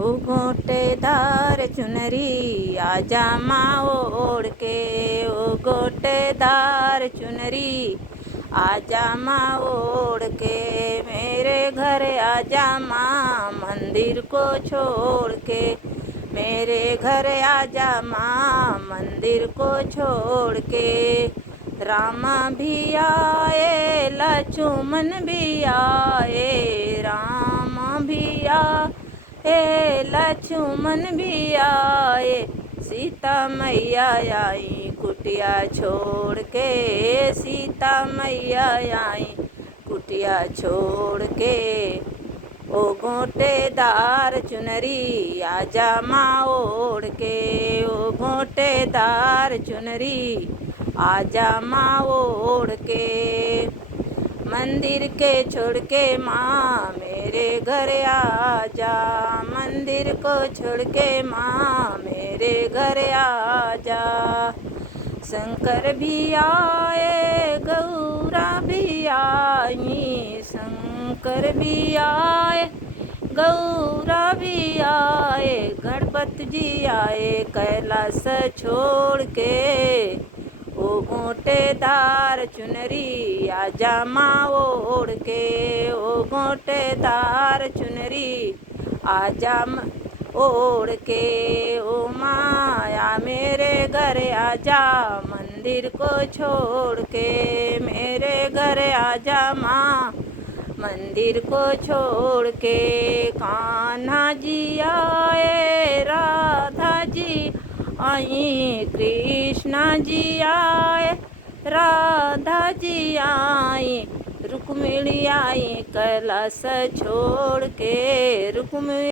ओ गोटेदार चुनरी आजा माँ ओढ़ के, ओ गोटेदार चुनरी आजा माँ ओढ़ के, मेरे घर आजा माँ मंदिर को छोड़ के, मेरे घर आजा माँ मंदिर को छोड़ के। राम भी आए लक्ष्मण भी आए, राम भी आए लक्ष्मण भी आए, सीता मैया आई कुटिया छोड़ के, सीता मैया आई कुटिया छोड़ के। ओ गोटेदार चुनरी आजा माँ ओढ़ के, ओ गोटेदार चुनरी आजा माँ ओढ़ के। मंदिर के छोड़ के माँ मेरे घर आजा, मंदिर को छोड़ के माँ मेरे घर आजा। शंकर भी आए गौरा भी आई, शंकर भी आए गौरा भी आए, गणपति जी आए कैलाश छोड़ के। ओ गोटेदार चुनरी आजा माँ ओढ़ के, ओ गोटेदार चुनरी आजा ओढ़ के। ओ माया मेरे घर आजा मंदिर को छोड़ के, मेरे घर आजा माँ मंदिर को छोड़ के। कान्हा जी आए राधा जी आई, कृष्णा जी आए राधा जी आई, रुक्मिणी आई कैलाश छोड़ के, रुक्मिणी